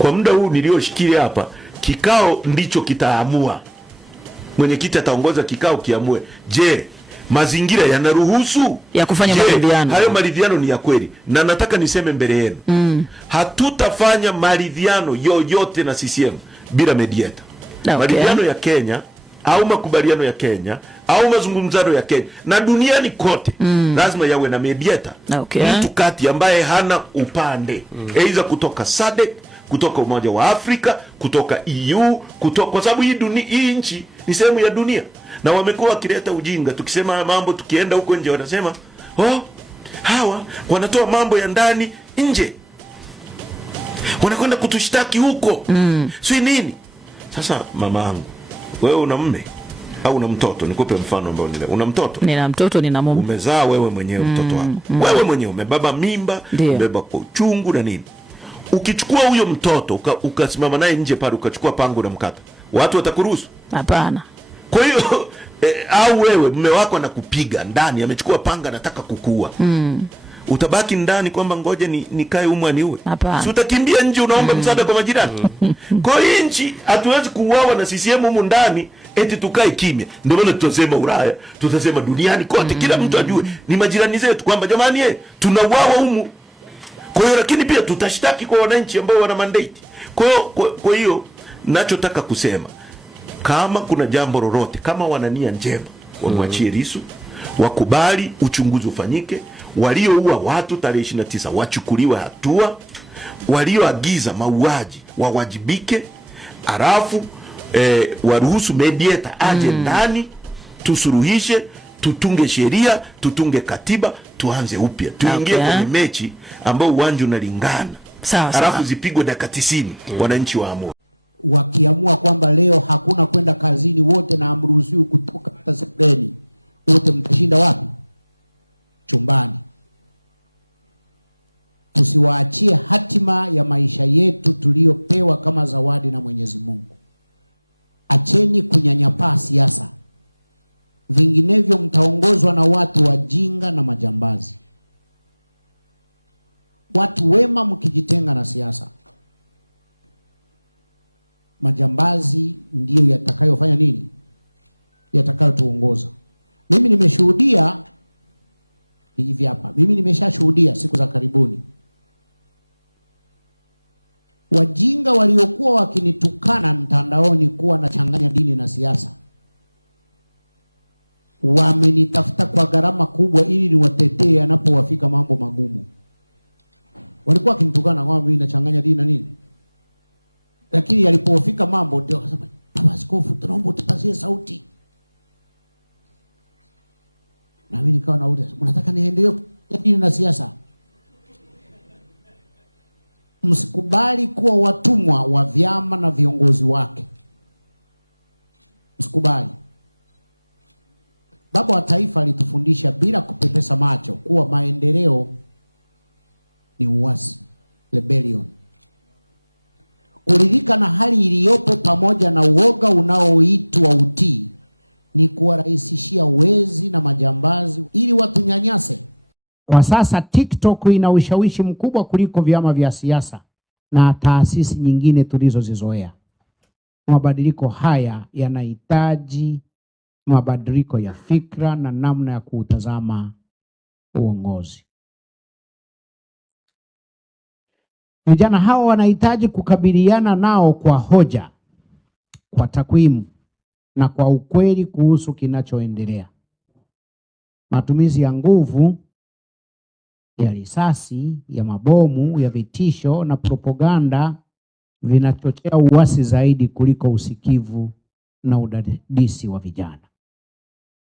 Kwa muda huu nilioshikilia hapa, kikao ndicho kitaamua. Mwenyekiti ataongoza kikao kiamue, je, mazingira yanaruhusu ya kufanya maridhiano? Hayo maridhiano ni ya kweli. Na nataka niseme mbele yenu, hatutafanya maridhiano yoyote na CCM bila mediator. Okay. Maridhiano ya Kenya au makubaliano ya Kenya au mazungumzano ya Kenya na duniani kote lazima yawe na mediator. Okay. Mtu kati ambaye hana upande, aidha kutoka SADC, kutoka Umoja wa Afrika, kutoka EU, kwa sababu hii nchi ni sehemu ya dunia. Na wamekuwa wakileta ujinga, tukisema mambo, tukienda huko nje wanasema, "Oh, hawa wanatoa mambo ya ndani nje. Wanakwenda kutushtaki huko." Si nini? Sasa mamangu, wewe una mume au una mtoto? Nikupe mfano ambao una mtoto. Nina mtoto, nina mume. Umezaa wewe mwenyewe mtoto wako. Wewe mwenyewe umebeba mimba, umebeba kwa uchungu na nini. Ukichukua huyo mtoto ukasimama naye nje pale, ukachukua pango na mkata, watu watakuruhusu? Hapana. Kwa hiyo au wewe mume wako anakupiga ndani, amechukua panga anataka kukuua. Utabaki ndani kwamba ngoje nikae humu aniue? Si utakimbia nje, unaomba msaada kwa majirani? Kwa hiyo nchi hatuwezi kuuawa na CCM humu ndani eti tukae kimya. Ndio maana tutasema Ulaya, tutasema duniani kote, kila mtu ajue ni majirani zetu kwamba jamani tunauawa humu. Kwa hiyo lakini pia tutashtaki kwa wananchi ambao wana mandate. Kwa hiyo ninachotaka kusema, kama kuna jambo lolote, kama wana nia njema, wamwachie Lissu, wakubali uchunguzi ufanyike, walioua watu tarehe 29 wachukuliwe hatua, walioagiza mauaji wawajibike, alafu waruhusu mediator aje ndani, tusuruhishe, tutunge sheria, tutunge katiba, tuanze upya, tuingie kwenye mechi ambao uwanja unalingana. Alafu zipigwe dakika 90, wananchi waamue. Wakiamua kwamba leo hakuna kwenda kazini wote na amruhusiwi kutoka hata sebuleni, wote mtashinda wapi? Chumbani. Tusiwaachie hatima ya maisha yetu tuliyopewa kama zawadi na Mwenyezi Mungu. Acheni kunyanyapaa siasa, vinginevyo mtaongozwa na watu wajinga na majambazi. Watu wema mkijitenga na siasa, majambazi ndiyo yatakayofanya nini? Yatakayotuongoza. Mimi nimeshuhudia hivi hapa. Mimi nimeshashuhudia siku za karibuni wajinga waliokuwa wakinitukana mtandaoni kuwa nachanganya dini na siasa, wamenitafuta kwa gharama kubwa ili niwatetee anapowafika mambo magumu. Walikuwa wakinitukana kwamba mimi nachanganya dini na nini, lakini yalipofika mambo ndio akasema, "Baba Askofu, tunaomba utupazie sauti." Na mimi nikawa nauliza, "Unataka niendelee dini na siasa?" Msikubali kuwa watumwa wa vyama na viongozi wake. Msikubali. Baba wa Taifa alitufundisha bila kupepesa macho kuwa maendeleo ni uasi, rebellion. Kuridhika na hali iliyopo pamoja na uoga unaoitwa utii ni kuwarahisishia wezi na majambazi ili watunyanyase. Kwa sasa TikTok ina ushawishi mkubwa kuliko vyama vya siasa na taasisi nyingine tulizozizoea. Mabadiliko haya yanahitaji mabadiliko ya fikra na namna ya kuutazama uongozi. Vijana hawa wanahitaji kukabiliana nao kwa hoja, kwa takwimu na kwa ukweli kuhusu kinachoendelea. Matumizi ya nguvu, ya risasi, ya mabomu, ya vitisho na propaganda vinachochea uasi zaidi kuliko usikivu na udadisi wa vijana.